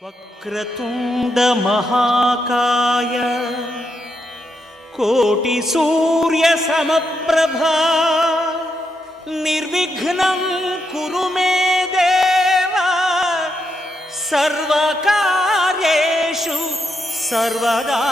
వక్రతుండ మహాకాయ కోటి సూర్య సమప్రభా నిర్విఘ్నం కురు మే దేవా సర్వకార్యేషు సర్వదా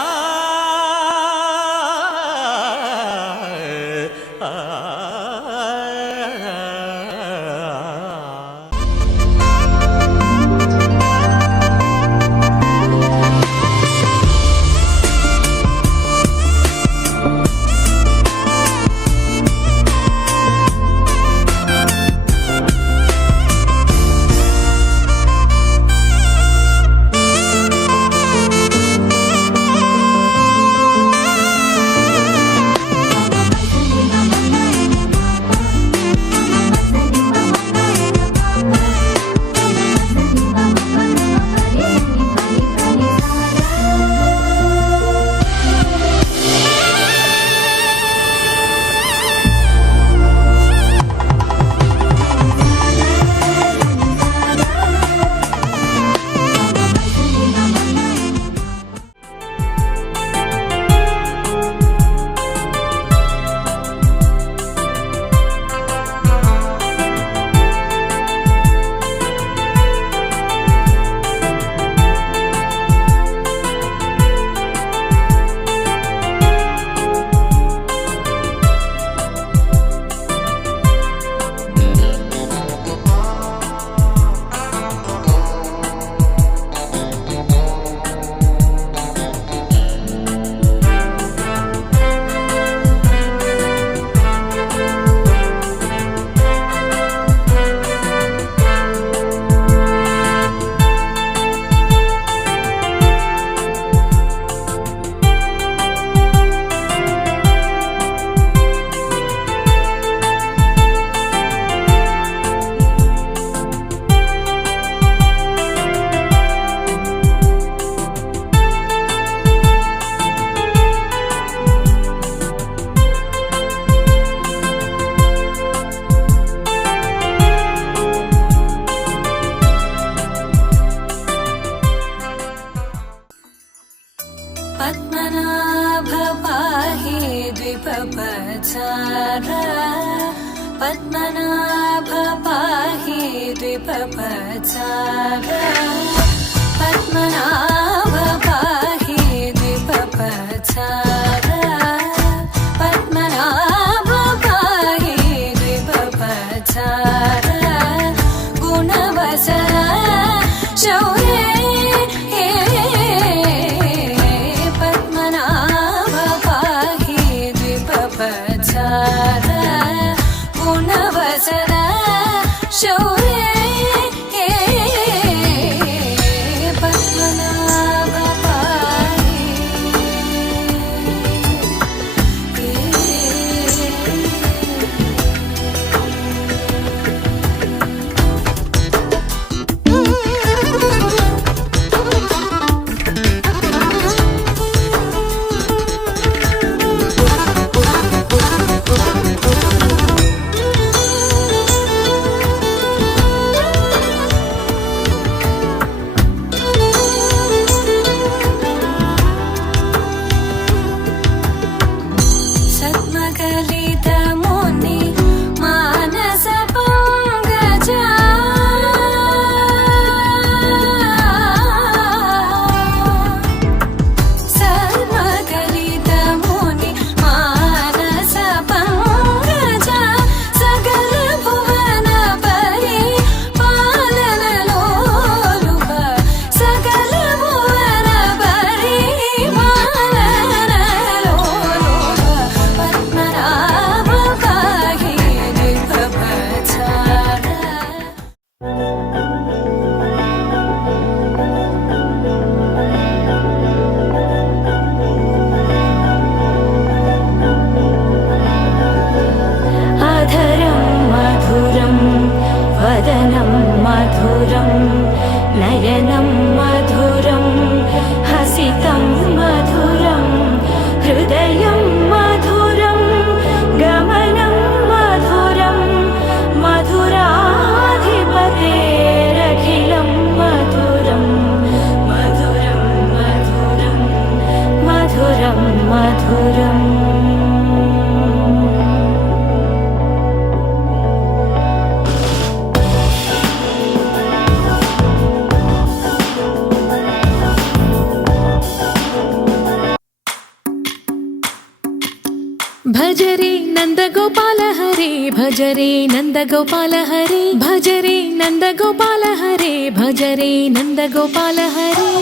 पद्मनाभ पाहि द्विपपचार पद्मनाभ पाहि द्विपपचार पद्मनाभ पाहि द्विपपचार पद्मनाभ पाहि द्विपपचार गुणवचन शौर्य गुणवचन शौर्य पद्मनाभ पाहि वदनं मधुरं नयनं मधुरं हसितं मधुरं हृदयं मधुरं गमनं मधुरं मधुराधिपतेरखिलं मधुरं भज रे नन्दगोपाल हरे भज रे नन्दगोपाल हरे भज रे नन्दगोपाल हरे भज रे नन्दगोपाल हरे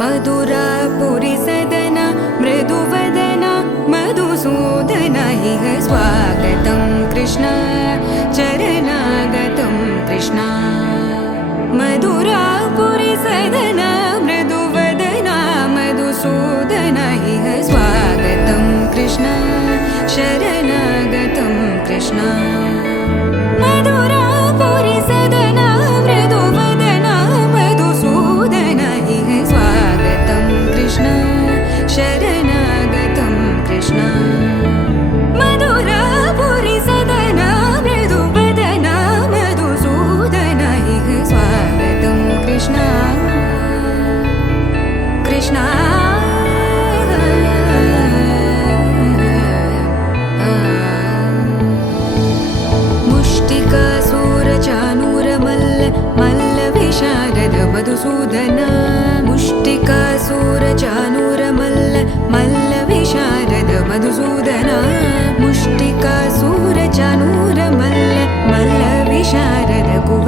मधुरापुरी सदन मृदुवदन मधुसूदन इह स्वागतं कृष्ण चरणागतं कृष्ण मधुरापुरी सदन मृदुवदन मधुसूदन इह स्वागतं कृष्ण शरणागतं कृष्ण मधुरापुरी सदन मृदुवदन मधुसूदन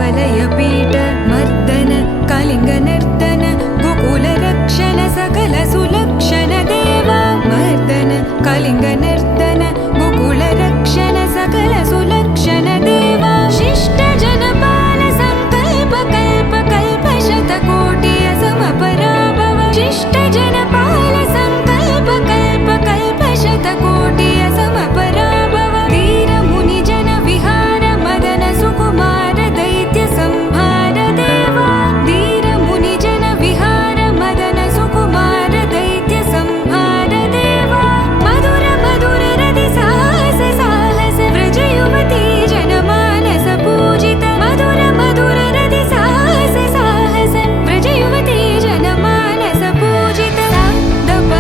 वलयपीठ मर्दन कलिंग नर्तन गोकुल रक्षण सकल सुलक्षण देवा मर्दन कलिंग नर्तन गोकुल रक्षण सकल सुलक्षण देवा शिष्ट जनपाल संकल्प कल्प कल्प शतकोटि असमपराभव शिष्ट जनपाल संकल्प कल्प कल्प शतकोटि असमपराभव वीर मुनि जन विहार मदन सुकुमार दैत्य संहार देवा वीर मुनि जन विहार मदन सुकुमार दैत्य संहार देवा मधुर मधुर रति साहस साहस व्रज युवती जनमानस पूजित मधुर मधुर रति साहस साहस व्रज युवती जनमानस पूजित सा दप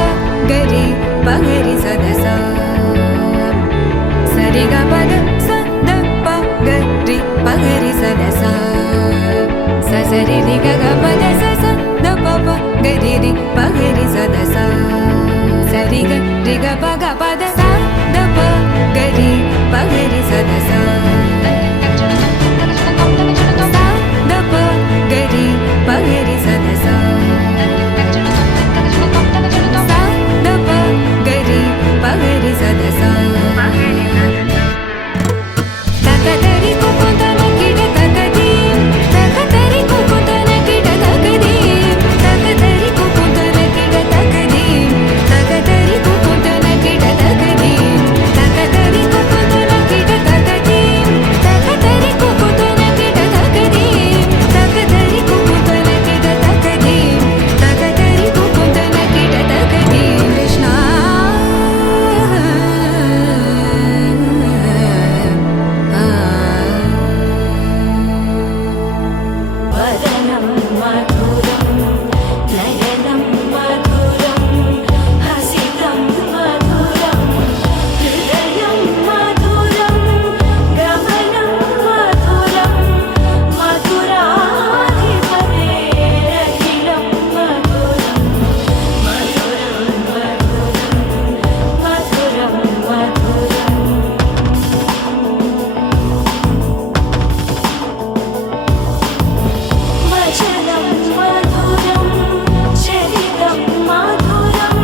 गरि पगरि सदसा सरि ग पद स द प गरि पगरि सदसा स सरि रि ग ग पद स स द प प गरि रि पगरि सदसा सरि ग रि ग प ग पद स द प गरि पगरि सदसा स द प गरि पगरि सदसा स द प गरि पगरि सदसा तकदरि कुकुतन किट तकदीम तकदरि कुकुतन किट तकदीम तकदरि कुकुतन किट तकदीम तकदरि कुकुतन किट तकदीम तकदरि कुकुतन किट तकदीम तकदरि कुकुतन किट तकदीम तकदरि कुकुतन किट तकदीम तकदरि कुकुतन किट तकदीम कृष्णा वदनं मधुरं नयनं मधुरं हसितं मधुरं हृदयं मधुरं गमनं मधुरं मधुराधिपतेरखिलं मधुरं मधुरं मधुरं मधुरं वचनं मधुरं चरितं मधुरं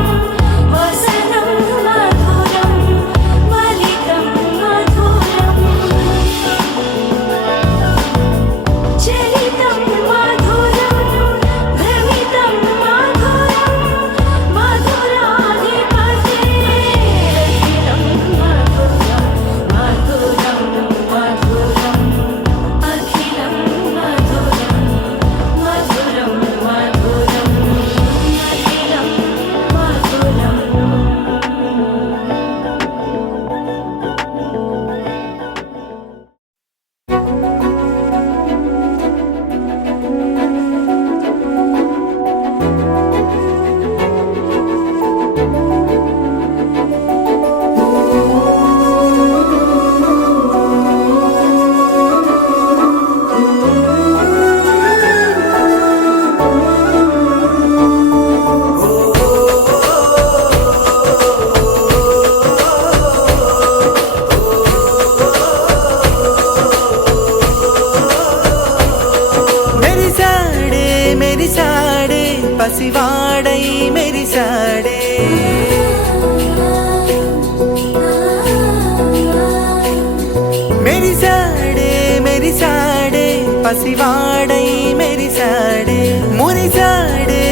वसनं मधुरं वलितं मधुरं चरितं मधुरं भ्रमितं मधुरं मधुराधिपतेरखिलं मधुरं मधुरं मधुरम् अखिलं मधुरं मधुरं मधुरं अखिलं మెరిసాడే పసివాడై మెరిసాడే మెరిసాడే పసివాడై మెరిసాడే మురిసాడే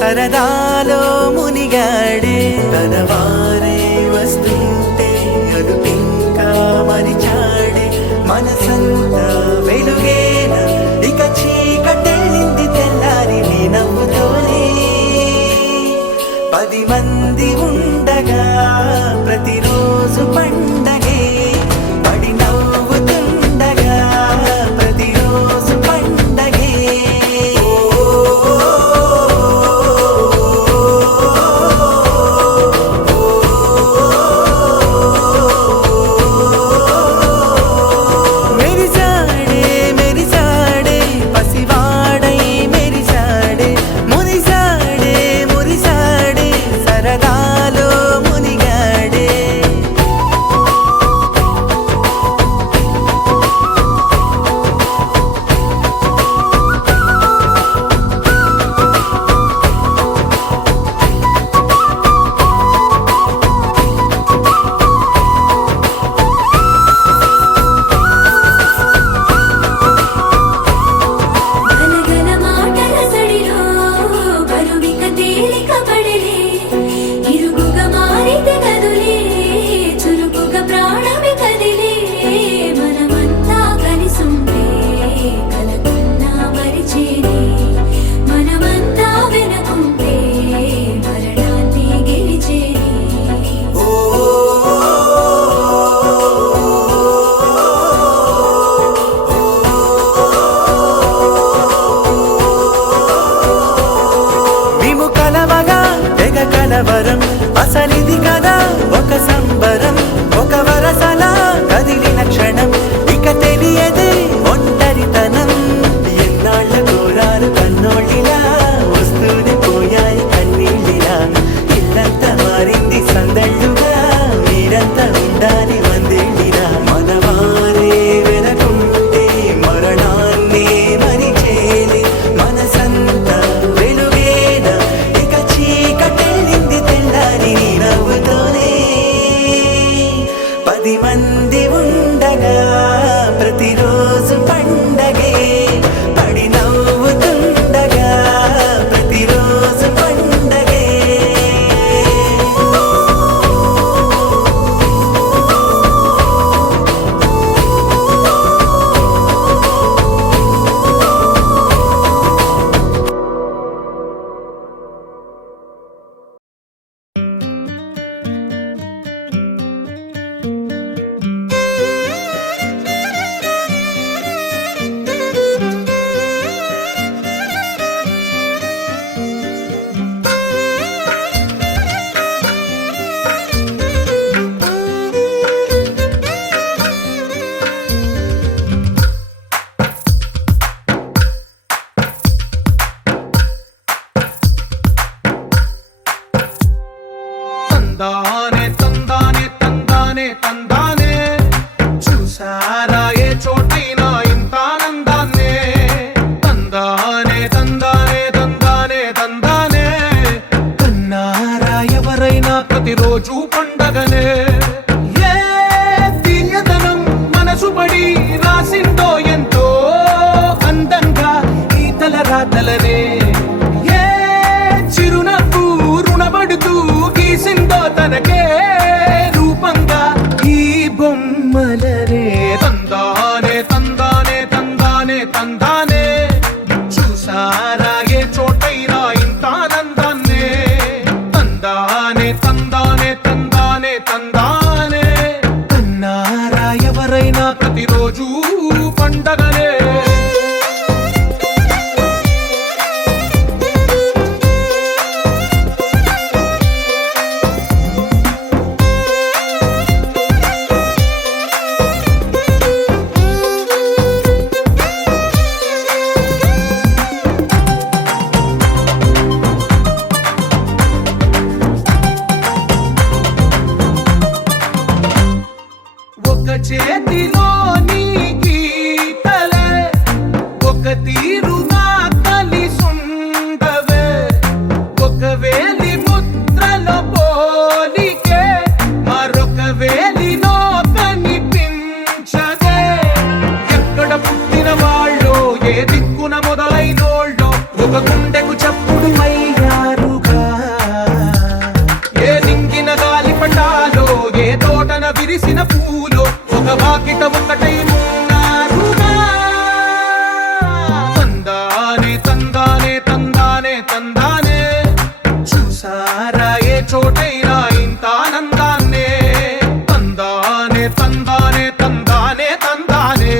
సరదాలో మునిగాడే తనవారే వస్తుంటే అదుపింకా మరిచాడే మనసంతా వెలుగేన ఇక చీకటెళ్ళింది తెల్లారి నీ నవ్వుతోనే 10 మంది ఉండగా ప్రతిరోజు పండగే పడి నవ్వుతుండగా ప్రతిరోజు పండగే ఓ మంది ఉండగా ప్రతిరోజు పండగే పడి నవ్వుతుండగా ప్రతిరోజు పండగే తందానే తందానే తందానే తందానే చూసారా ఏ చోటైనా ఇంత ఆనందాన్నే తందానే తందానే తందానే తందానే కన్నారా ఎవరైనా ప్రతిరోజు పండగనే ఏ తీయదనం మనసు పడి రాసిందో ఎంతో అందంగా ఈ తల రాతలనే ఏ చిరునవ్వు రుణపడుతూ గీసిందో తనకే రూపంగా ఈ బొమ్మలనే తందానే తందానే తందానే తందానే చూసారా ఏ చోటైనా ఇంత ఆనందాన్నే తందానే తందానే తందానే తందానే కన్నారా ఎవరైనా ప్రతిరోజు పండగనే ఒక చేతిలోని గీతలే ఒక తీరుగా కలిసుండవే ఒక వేలి ముద్రలో పోలికే మరొక వేలిలో కనిపించదే ఎక్కడ పుట్టిన వాళ్ళో ఏ దిక్కున మొదలైనోళ్ళో ఒక గుండెకు చప్పుడు అయ్యారుగా ఏ నింగిన గాలి పటాలో ఏ తోటన విరిసిన పూలో ఒక వాకిట ఒకటై ఉన్నారుగా తందానే తందానే తందానే తందానే చూసారా ఏ చోటైనా ఇంత ఆనందాన్నే తందానే తందానే తందానే తందానే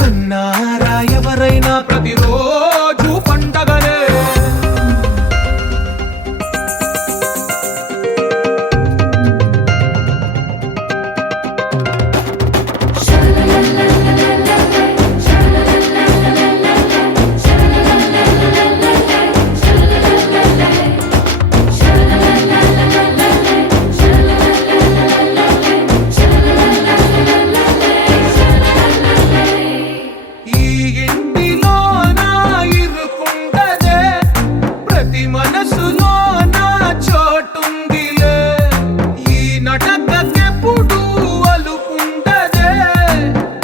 కన్నారా ఎవరైనా ప్రతిరోజు పండగనే ఈ ఇంటిలో నా ఇరుకుండదే ప్రతి మనసులో నా చోటుందిలే ఈ నటకెప్పుడు అలుకుండదే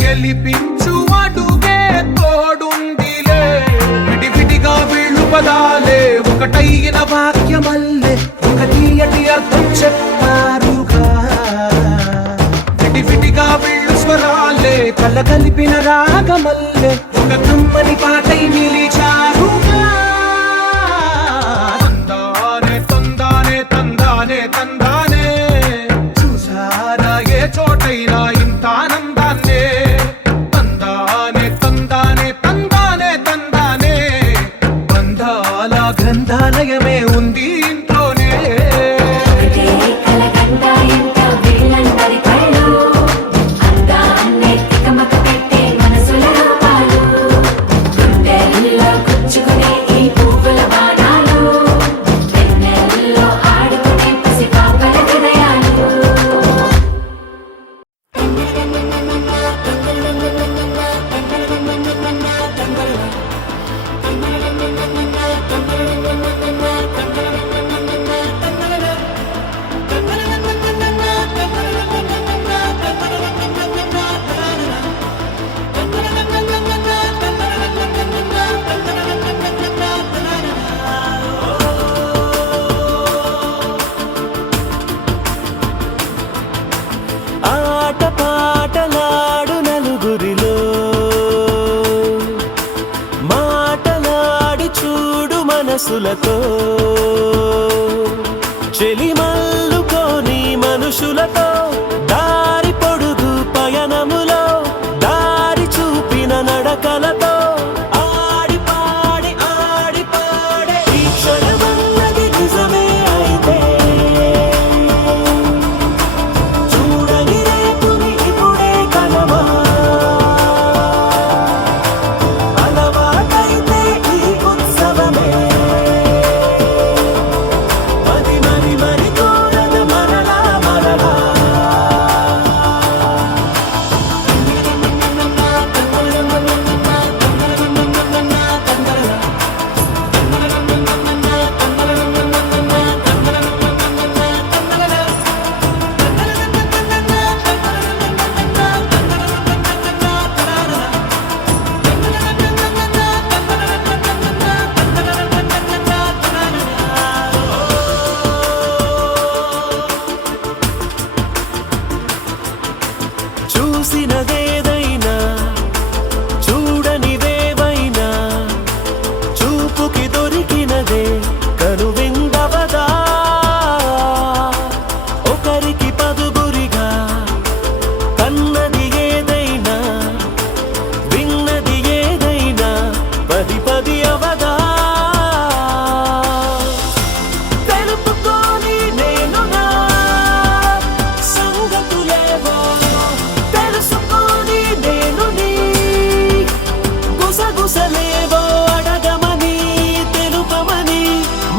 గెలిపించు అడుగే తోడుందిలే విడివిడిగా వీళ్ళు పదాలే ఒకటైన వాక్యమల్లే ఒక తీయటి అర్థం చెప్పారుగా విడివిడిగా వీళ్ళు స్వరాలే కలగలిపిన రాగమల్లే ఒక కమ్మని పాటై నిలిచారుగా తందానే తందానే తందానే తందానే చూసారా ఏ చోటైనా ఇంత ఆనందాన్నే తందానే తందానే తందానే తందానే బంధాల గ్రంథాలయమే ఉంది ఇంట్లోనే మనసులో పాలు గుండెల్లో గుచ్చుకునే మనసులతో చెలిమల్లుకోని మనుషులతో దారి పొడుగు పయనములో దారి చూపిన నడకలతో ఆడి పాడే ఈ క్షణమన్నది నిజమే అయితే చూడని రేపుని ఇప్పుడే కలవా అలవాటైతే ఈ ఉత్సవమే మరి కోరద మరలా చూసినదేదైనా చూడనిదేవైనా చూపుకి దొరికినదే కనువిందవదా ఒకరికి పదుగురిగా కన్నది ఏదైనా విన్నది ఏదైనా పది అవదా తెలుపుకోని నేను నా సంగతులేవో తెలుసుకొని నేను నీ గుసగుసలేవో అడగమని తెలుపమని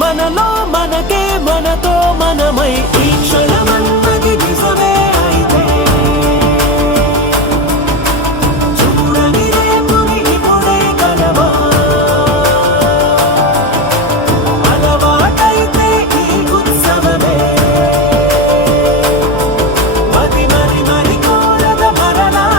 మనలో మనకే మనతో మనమై ఈ క్షణమన్నది నిజమే అయితే చూడని రేపుని ఇప్పుడే కలవా అలవాటైతే ఈ ఉత్సవమే మరి కోరద మరలా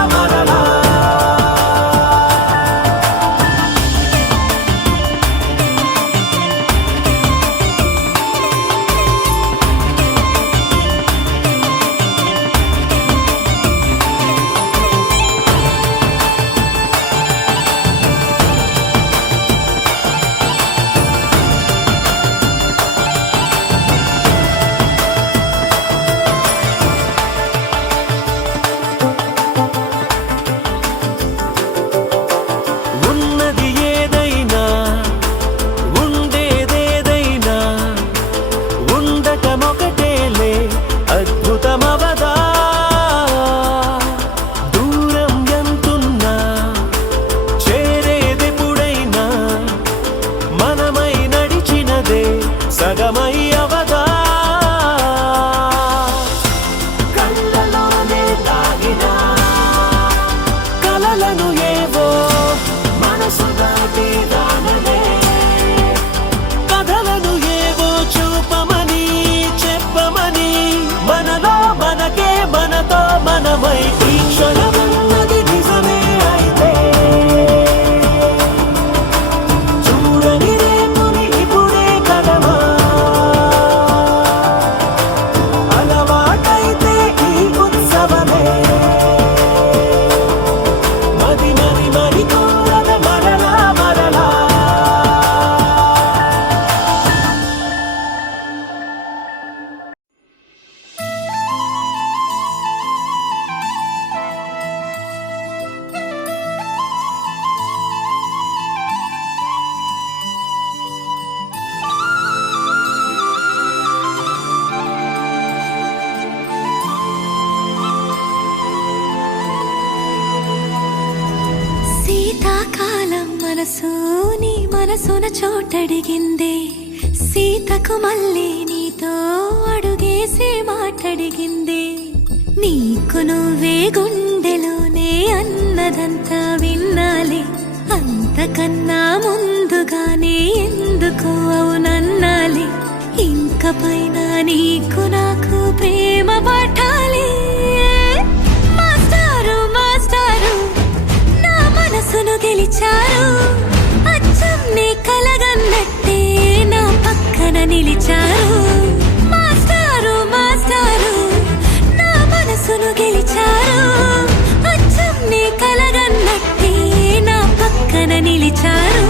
ఉన్నది ఏదైనా ఉండేదేదైనా ఉండటమొకటేలే అద్భుతమవదా దూరం ఎంతున్నా చేరేదెప్పుడైనా మనమై నడిచినదే సగమై అవదా కళ్ళలోనే తాగినా కలలను ఏవో మనసు దాటి దానలే కథలను ఏవో చూపమని చెప్పమని మనలో మనకే మనతో మనమై ఈ క్షణమన్నది నిజమే అయితే చూడని రేపుని ఇప్పుడే కలవా అలవాటైతే ఈ ఉత్సవమే మరి కోరద మరలా శీతాకాలం మనసు నీ మనసున చోటడిగిందే సీతకు మళ్ళీ నీతో అడుగేసి మాటడిగిందే నీకు నువ్వే గుండెలోనే అన్నదంతా విన్నాలే అంతకన్నా ముందుగానే ఎందుకు అవునన్నాలే ఇంక పైన నీకు నాకు ప్రేమ పట్టాలి మాస్టారు మాస్టారు నా మనసును గెలిచారు అచ్చం నీ కలగన్నట్టే నా పక్కన నిలిచారు మాస్టారు మాస్టారు నా మనసును గెలిచారు అచ్చం నీ కలగన్నట్టే నా పక్కన నిలిచారు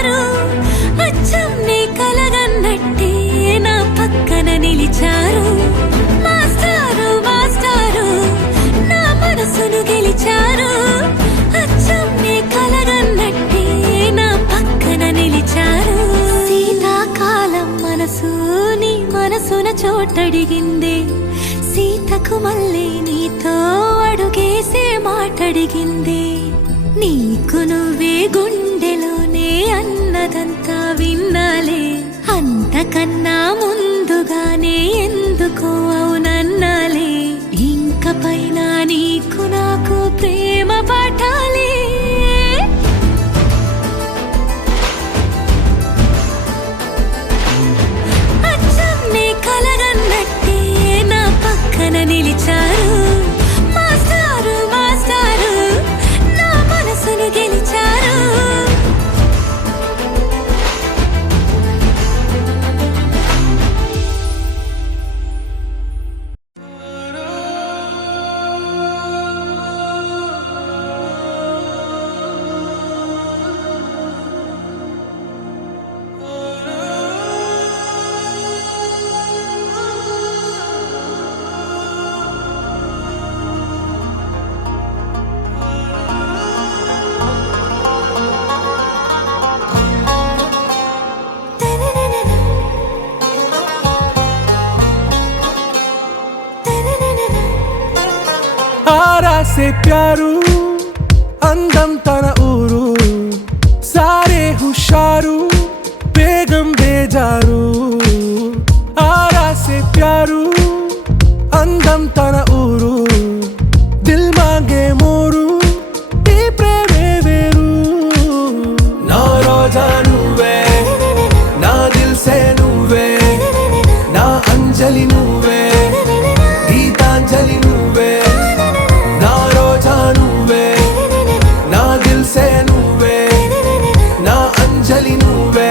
గెలిచారు అచ్చం నీ కలగన్నట్టే నా పక్కన నిలిచారు మాస్టారు మాస్టారు నా మనసును గెలిచారు అచ్చం నీ కలగన్నట్టే నా పక్కన నిలిచారు శీతాకాలం మనసు నీ మనసున చోటడిగింది సీతకు మళ్ళీ నీతో అడుగేసే మాటడిగింది నీకు నువ్వే గుండెలోనే అన్నదంతా విన్నాలే అంతకన్నా ముందుగానే ఎందుకో అవునన్నాలే ఇంక పైన నీకు నాకు ప్రేమ పాఠాలే అచ్చం నీ కలగన్నట్టే నా పక్కన నిలిచారు మాస్టారు మాస్టారు నా మనసును గెలిచారు आरा से प्यारू అందం తన ఊరు సారే హుషారు బేగం బేజారు ఆరా से प्यारू అందం తన ఊరు దిల్ మాంగే మోరు ఈ ప్రేమే వేరు నా రోజా నువ్వే నా దిల్ సే నువ్వే నా అంజలి నువ్వే గీతాంజలి నువ్వే నా రోజా నువ్వే నా దిల్ సే నువ్వే నా అంజలి నువ్వే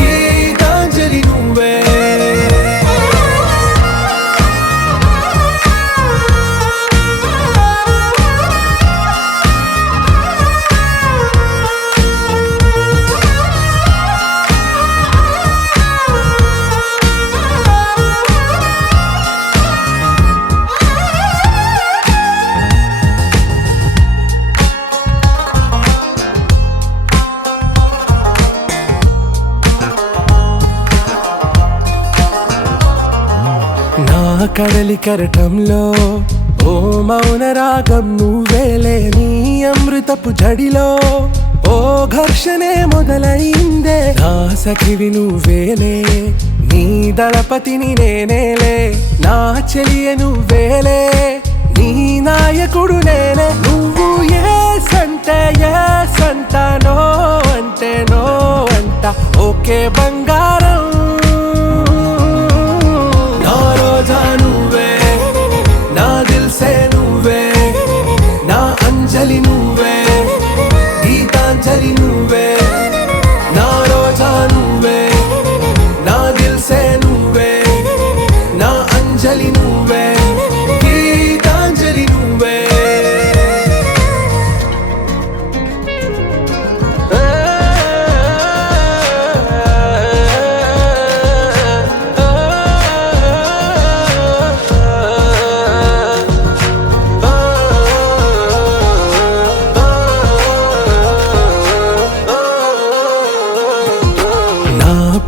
గీతాంజలి నువ్వే కడలి కరటంలో ఓ మౌన రాగం నువ్వేలే నీ అమృతపు జడిలో ఓ ఘర్షణే మొదలైందే నా సఖివి నువ్వేలే నీ దళపతిని నేనేలే నా చెలియ నువ్వేలే నీ నాయకుడు నేనే నువ్వు ఏ సంట నో అంటే నో అంట ఓకే బంగారం రోజా నువ్వే నా దిల్ సే నువ్వే నా అంజలి నువ్వే గీతాంజలి నువ్వే నా రోజా నువ్వే నా దిల్ సే నువ్వే నా అంజలి నువ్వే గీతాంజలి నువ్వే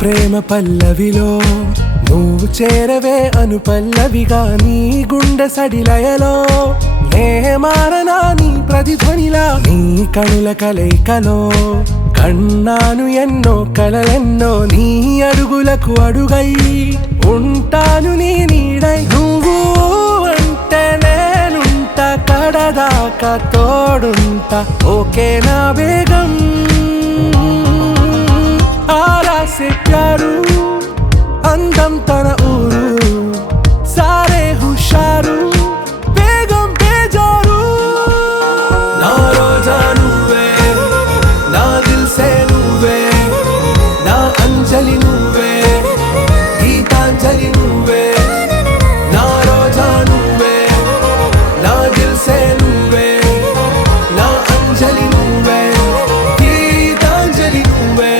ప్రేమ పల్లవిలో నువ్వు చేరవే అను పల్లవిగా నీ గుండె సడిలయలో నే మారనా నీ ప్రతిధ్వనిలా నీ కనుల కలయికలో కన్నాను ఎన్నో కలలెన్నో నీ అడుగులకు అడుగై ఉంటాను నీ నీడై నువ్వు అంటే నేనుంట కడదాకా తోడుంటా ఓకే నా బేగం आरा से प्यारू అందం తన ఊరు సారే హుషారు బేగం బేజారు నా రోజా నువ్వే నా దిల్ సే నువ్వే నా అంజలి నువ్వే గీతాంజలి నువ్వే నా రోజా నువ్వే నా దిల్ సే నువ్వే నా అంజలి నువ్వే గీతాంజలి నువ్వే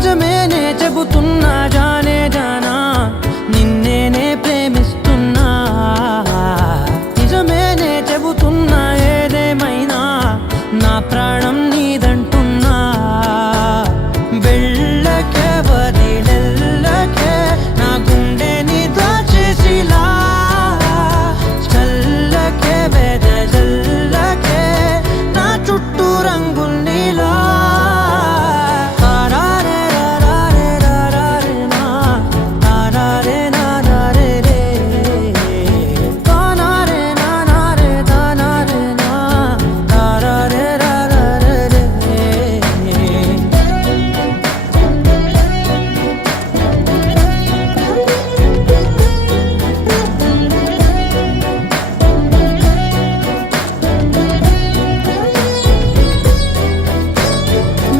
నిజమేనే చెబుతున్నా జానే జానా నిన్నేనే ప్రేమిస్తున్నా నిజమేనే చెబుతున్నా ఏదేమైనా నా ప్రాణం నీదంటున్నా వెళ్ళకే వదిలెల్లకే నా గుండెని దాచేసిలా చల్లకే వెదజల్లకే నా చుట్టూ రంగుల్నిలా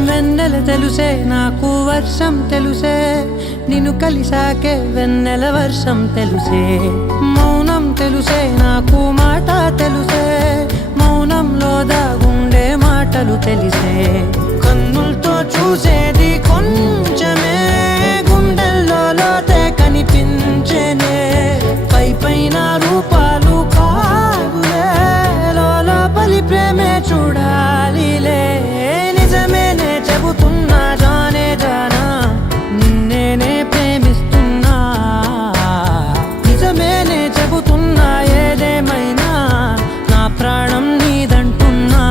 వెన్నెల తెలుసే నాకు వర్షం తెలుసే నిన్ను కలిసాకే వెన్నెల వర్షం తెలుసే మౌనం తెలుసే నాకు మాట తెలుసే మౌనంలో దాగుండే మాటలు తెలిసే కన్నులతో చూసేది కొంచెమే గుండెల్లో లోతే కనిపించేనే పై పైన రూపాలు కాదులే లోపలి ప్రేమే చూడాలిలే నిజమేనే చెబుతున్నా జానే జానా నిన్నేనే ప్రేమిస్తున్నా నిజమేనే చెబుతున్నా ఏదేమైనా నా ప్రాణం నీదంటున్నా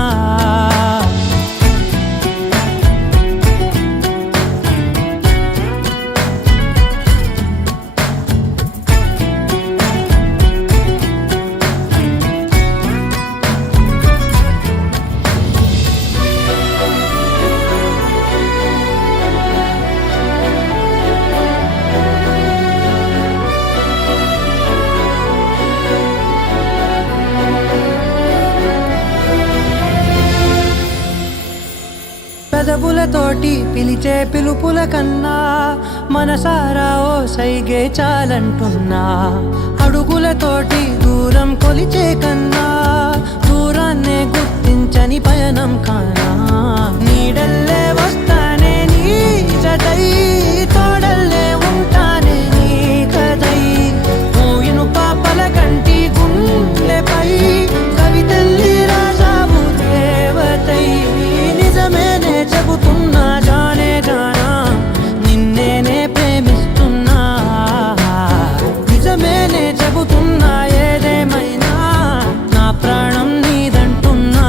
పెదవులతోటి పిలిచే పిలుపుల కన్నా మనసారా ఓ సైగే చాలంటున్నా అడుగులతోటి దూరం కొలిచే కన్నా దూరాన్నే గుర్తించని పయనం కానా నీడల్లే వస్తానే నీ జతై తోడల్లే ఉంటానే నీ కదై మోయిను పాపల కంటి గుండెపై కవితల్లి రాజావు దేవతై నిజమేనే చెబుతున్నా జానే జానా నిన్నేనే ప్రేమిస్తున్నా నిజమేనే చెబుతున్నా ఏదేమైనా నా ప్రాణం నీదంటున్నా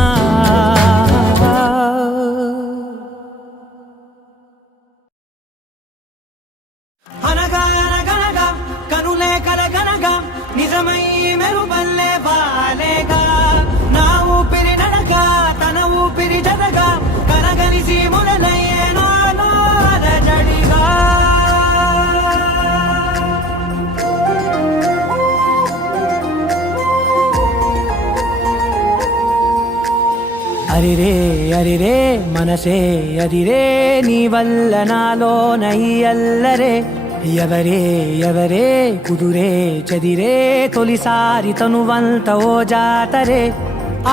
అనగా అనగనగా కనులే కలగనగా నిజమై మెరుపల్లే వాలేగా నా ఊపిరి నడగా తన ఊపిరి జదగా కనగలిసి మొదలయ్యే నాలో అలజడిగా అరిరే అరిరే మనసే అదిరే నీ వల్ల నాలో నై అల్లరే ఎవరే ఎవరే కుదురే చదిరే తొలిసారి తనువంత ఓ జాతరే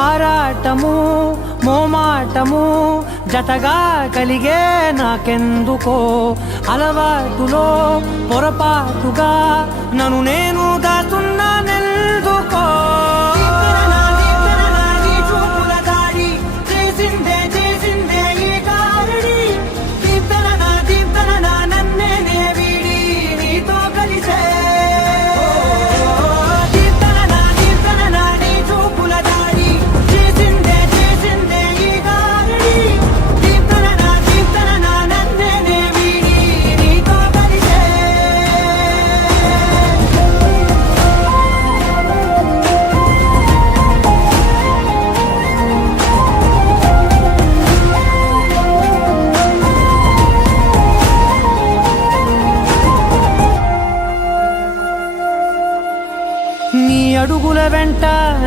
ఆరాటము మోమాటము జతగా కలిగే నాకెందుకో అలవాటులో పొరపాటుగా నన్ను నేను దాస్తున్నానెందుకో అడుగుల వెంట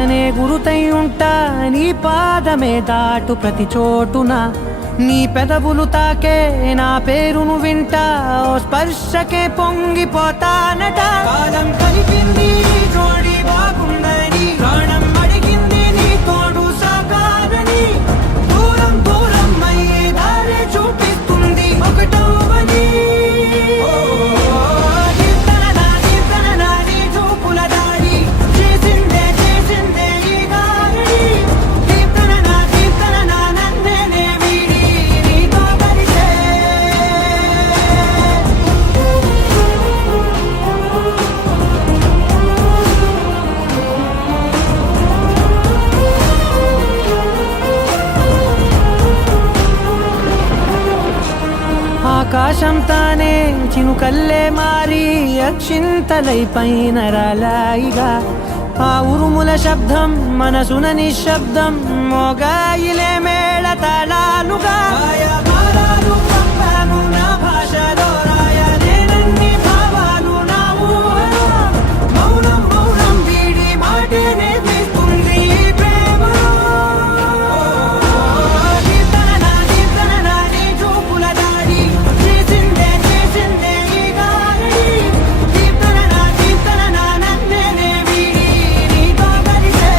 నే గురుతై ఉంటా నీ పాదమే దాటు ప్రతి చోటున నీ పెదవులు తాకే నా పేరును వింటా ఓ స్పర్శకే పొంగిపోతానట కాలం కలిపింది జోడి బాగుందని ప్రాణం అడిగింది నీ తోడు సాగాలని దూరం దూరం అయ్యే దారి చూపిస్తుంది ఒకటవని ఆకాశం తానే చినుకల్లే మారి అక్షింతలై పైన రాలాయిగా ఆ ఉరుముల శబ్దం మనసున నిశ్శబ్దం మోగాయిలే మేళ తాళాలుగా నా భాషలో రాయలేనన్ని భావాలు నా ఊహలో మౌనం మౌనం వీడి మాటే నేర్పిస్తుంది ఈ ప్రేమలో నీ చూపుల దాడి చేసిందే ఈ గారడి కీర్తన నన్నే వీడి నీతో కలిసే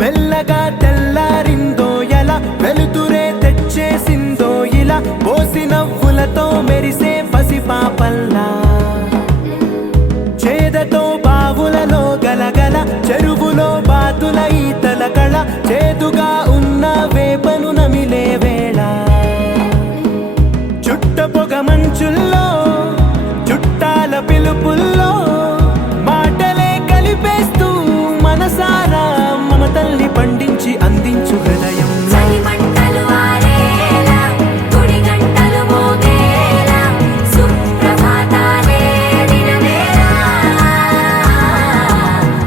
మెల్లగా తెల్లారిందో ఎలా వెలుతురే తెచ్చేసిందో ఇలా పోసి నవ్వులతో మెరిసే పసిపాపల్లా చేదతో బావులలో గలగల చెరువులో బాతుల ఈతల కళ చేదుగా ఉన్న వేపను నమిలే వేళ చుట్ట పొగ మంచుల్లో చుట్టాల పిలుపుల్లో మాటలే కలిపేస్తూ మనసారా మమతల్ని పండించి అందించు హృదయం చలిమంటలు ఆరేలా గుడి గంటలు మోగేలా సుప్రభాతాలే దినవేళ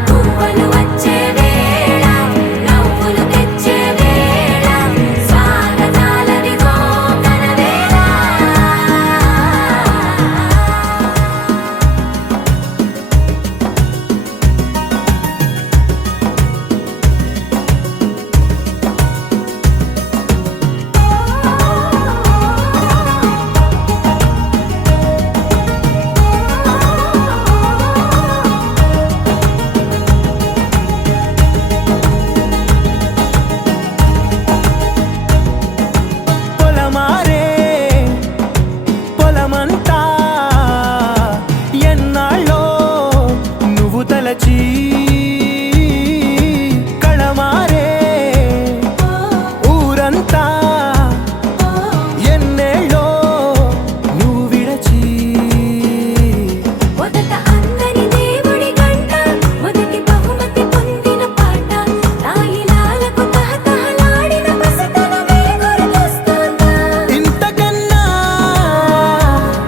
పువ్వులు వచ్చే వేళ నవ్వులు తెచ్చే వేళ స్వాగతాలదిగో కనవేళ పొలమారే పొలమంతా ఎన్నాళ్ళో నువ్వు తలచి కళమారే ఊరంతా ఎన్నేళ్ళో నువ్వు విడచి మొదట అందరి దేవుడి గంట మొదటి బహుమతి పొందిన పాట తాయిలాలకు తహతహలాడిన పసితనమే గుర్తొస్తుందా ఇంతకన్నా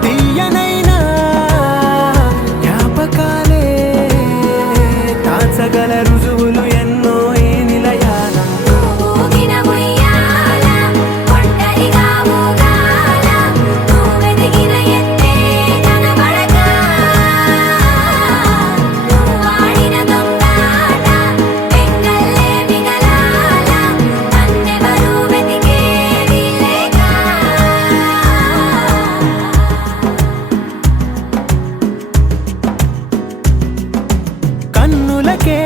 తీయనైనా జ్ఞాపకాలే తాచగల రుజువులు ఎన్నో ఈ నిలయాల ఊగిన ఉయ్యాల ఒంటరిగా ఊగాల నువ్వెదిగిన ఎత్తే కనబడక నువ్వాడిన దొంగాట పెంగల్లే మిగలాల నన్నెవరూ వెతికేది లేక కన్నులకే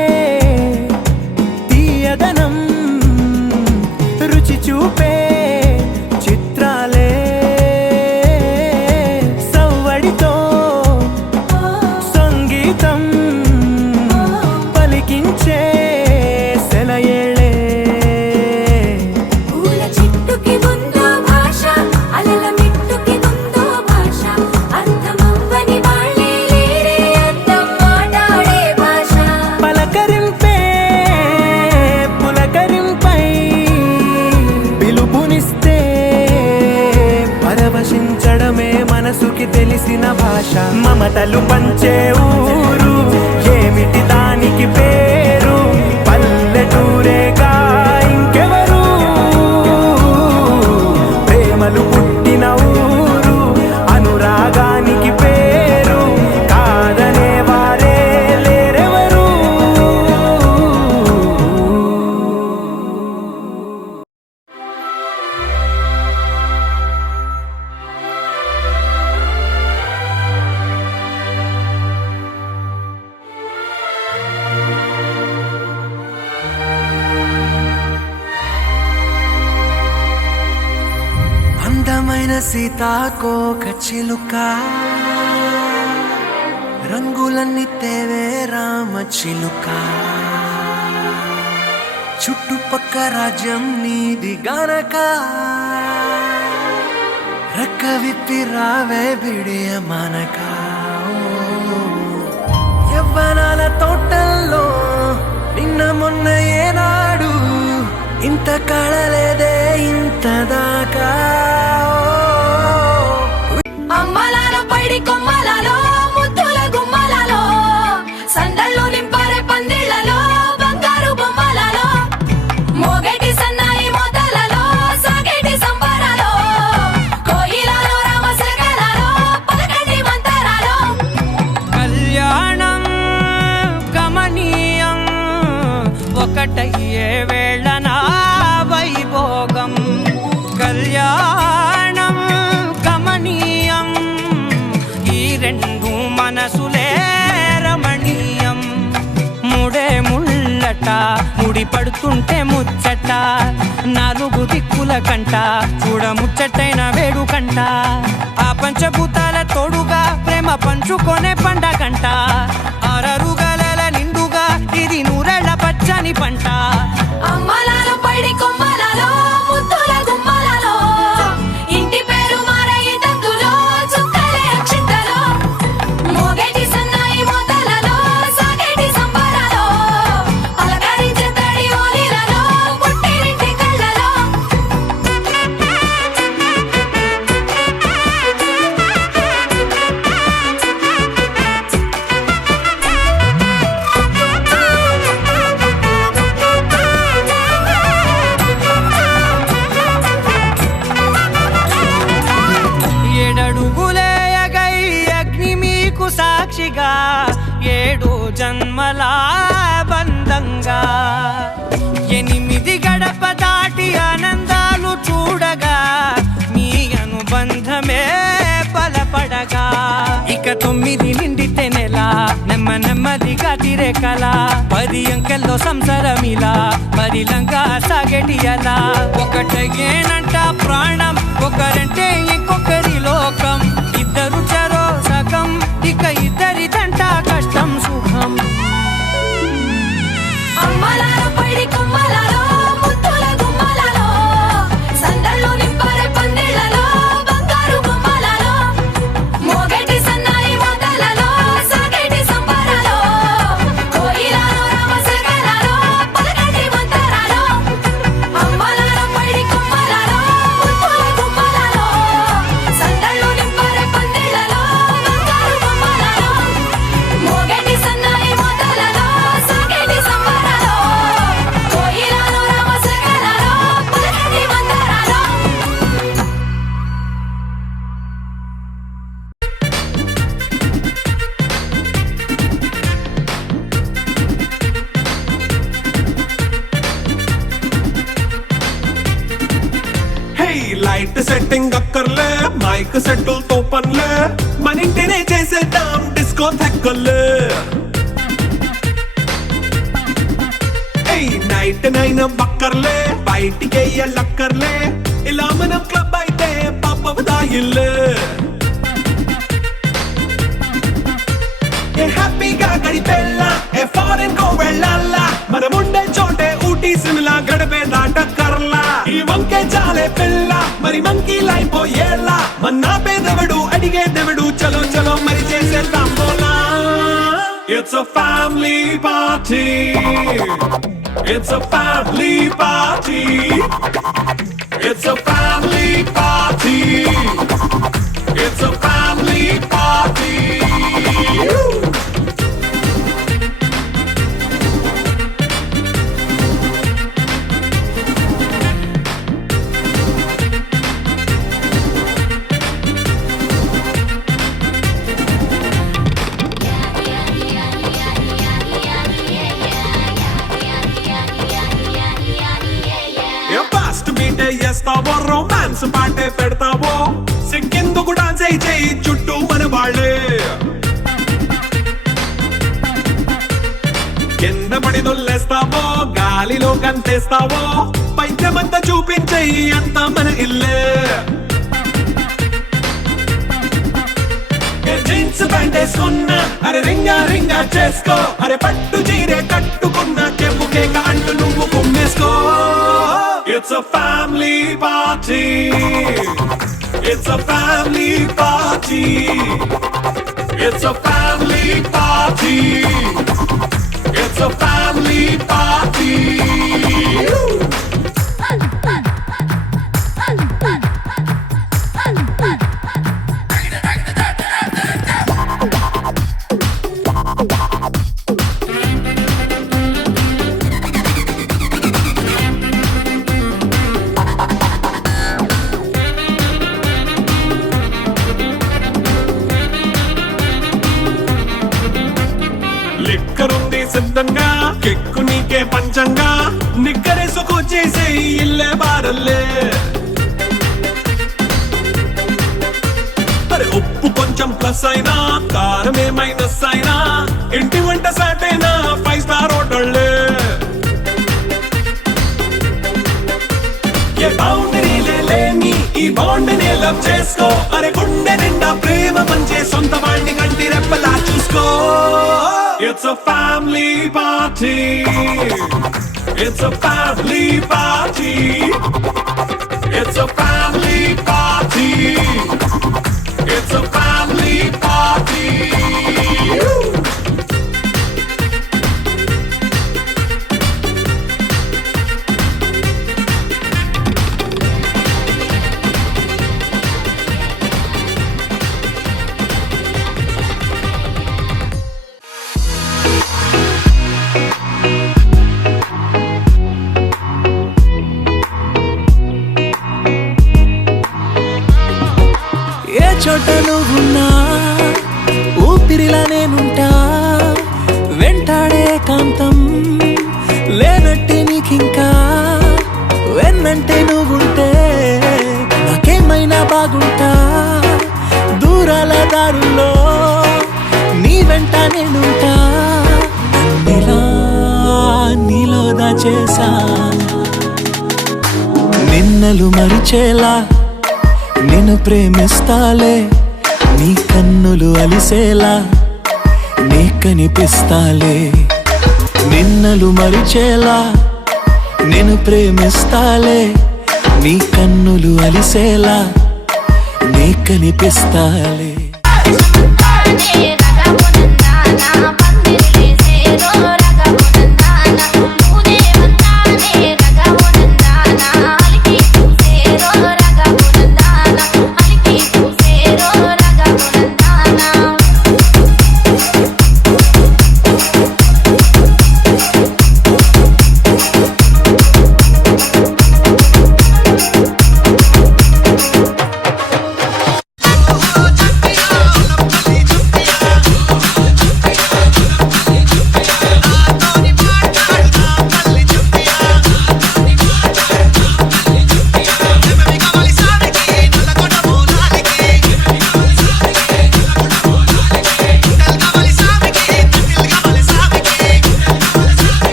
తీయదనం రుచి చూపే చిత్రాలే సవ్వడితో సంగీతం పలికించే సెలయేళే పూల చిట్టుకి ఉందో భాష అలల మిట్టుకి ఉందో భాష అర్థమవ్వని వాళ్ళే లేరే అర్థం మాట్లాడే భాష పలకరింపే పులకరింపై పిలుపునిస్తే పరవశించడమే మనసుకి తెలిసిన భాష మమతలు పంచే ఊరు ఏమిటి దానికి పేరు పల్లెటూరేగా ఇంకెవరు ప్రేమలు పుట్టిన ఊరు అనురాగానికి పేరు సీతాకోక చిలుక రంగులన్నీ తేవే రామ చిలుక చుట్టుపక్క రాజ్యం నీది గనక రెక్క విప్పి రావే బిడియ మనక యవ్వనాల తోటల్లో నిన్న మొన్న ఏనాడు ఇంత కళలేదే ఇంత దాకా అమ్మలాలో పైడి కొమ్మలలో ముద్దుల గుమ్మలలో సందళ్ళు నింపారే పందిళ్లలో బంగారు బొమ్మలలో మోగేటి సన్నాయి మోతలలో సాగేటి సంబరాలో కోయిలలో రామశకలలో పలకండి మంతరాలో కళ్యాణం గమనీయం ఒకటయ్యే వేళన వైభోగం కళ్యాణం గమనీయం ఈ రెండు మనసులే రమణీయం ముడే ముళ్ళట ముడి పడుతుంటే ముచ్చట నాలుగు దిక్కుల కంట చూడ ముచ్చటైన వేడుకంట ఆ పంచభూతాల తోడుగా ప్రేమ పంచుకొనే పండగంట అరరుగల నిండుగా ఇది నూరెళ్ళ పచ్చని పంట అమ్మలాలో పైడి కొమ్మలలో ముద్దుల గుమ్మలలో ఇంటి పేరు మారయ్య తందులో చుక్కలే అక్షింతలో మోగేటి సన్నాయి మోతలలో సాగేటి సంబరాలో అలకరించే తడి ఓలిలలో పుట్టినింటి కళ్ళలో ఏడడుగులేయగై అగ్ని మీకు సాక్షిగా ఏడు జన్మల బంధంగా ఎనిమిది గడప దాటి ఆనందాలు చూడగా మీ అనుబంధమే బలపడగా ఇక 9 నిండితే నెల నెమ్మదిగా తిరే కల 10 అంకెల్లో సంసారమిలా పరిలంగా సాగేటి అలా ఒకటేనంట ప్రాణం ఒకరంటే ఇంకొకరి లోకం ఇద్దరు చరో సగం ఇక ఇద్దరిదంట కష్టం సుఖం అమ్మలాలో పైడి కొమ్మలలో ముద్దుల గుమ్మలలో సందళ్ళు నింపారే పందిళ్లలో బంగారు బొమ్మలలో మోగేటి సన్నాయి మోతలలో సాగేటి సంబరాలో కోయిలలో రామశకలలో పలకండి మంతరాలో అమ్మలాలో పైడి కొమ్మలలో ముద్దుల గుమ్మలలో సందళ్ళు నింపారే పందిళ్లలో బంగారు బొమ్మలలో మోగేటి సన్నాయి మోతలలో సాగేటి సంబరాలో కోయిలలో రామశకలలో పలకండి మంతరాలో హే లైట్ సెట్టింగ్ అక్కర్లే మైక్ సెట్టుల్ తో పనులే మన ఇంటినే చేసేద్దాం డిస్కో థెక్కర్లే నైట్ నైన్ బక్కర్లే బయటికి లక్కర్లే ఇలా మనం క్లబ్ అయితే పాపదాయిల్లే ఏ హ్యాపీగా గడిపెళ్ళా ఏ ఫారెన్ కో వెళ్ళాలా మనం ఉండే చోటే ఊటీ సిమ్లా గడిపే దాటక్కర్లా ఈ వంకే చాలే పిల్ల మరి మంకీ లైపోయేలా మన్నా పేదవడు అడిగేదెవడు చలో చలో మరి చేసేద్దాం బోలా It's a family party. It's a family party. It's a family party. It's a family party. Fast బీటే చేస్తావో రొమాన్స్ పాటే పెడతావో సిక్కిందుకు డాన్స్ అయి చేయి చుట్టూ మన వాళ్ళే కింద పడి దొల్లేస్తావో గాలిలో కంటేస్తావో పైద్యమంతా చూపించేయి అంతా మన ఇల్లే జీన్స్ ప్యాంట్ వేసుకున్నా అరే రింగా రింగా చేసుకో అరే పట్టు చీరే కట్టుకున్నా చెప్పు కేక అంటూ నువ్వు కుమ్మేసుకో It's a family party It's a family party It's a family party It's a family party లిక్కరుంది సిద్ధంగా కెక్కు నీకే పంచంగా నిక్కరేసుకొచ్చేసే ఇల్లే బారల్లే అరే ఉప్పు కొంచెం ప్లస్ అయినా కారమే మైనస్ అయినా ఇంటి వంట సాటైనా 5 స్టార్ హోటళ్ళే ఏ బౌండరీలే లేని ఈ బాండ్ నే లవ్ చేసుకో అరే గుండె నిండా ప్రేమ పంచే సొంత వాణ్ణి కంటి రెప్పలా చూసుకో It's a family party It's a family party It's a family party It's a family party ఏ చోట నువ్వున్నా ఊపిరిలా నేనుంటా వెంటాడే కాంతం లేనట్టే నీకింకా వెన్నంటే నువ్వుంటే నాకేమైనా బాగుంటా దూరాల దారుల్లో నీ వెంట నేనుంటా అన్నిలా నీలో దాచేసా నిన్నలు మరిచేలా నిన్ను ప్రేమిస్తాలే నీ కన్నులు అలిసేలా నీ కనిపిస్తాలే నిన్నలు మరిచేలా నిన్ను ప్రేమిస్తాలే నీ కన్నులు అలిసేలా నీ కనిపిస్తాలే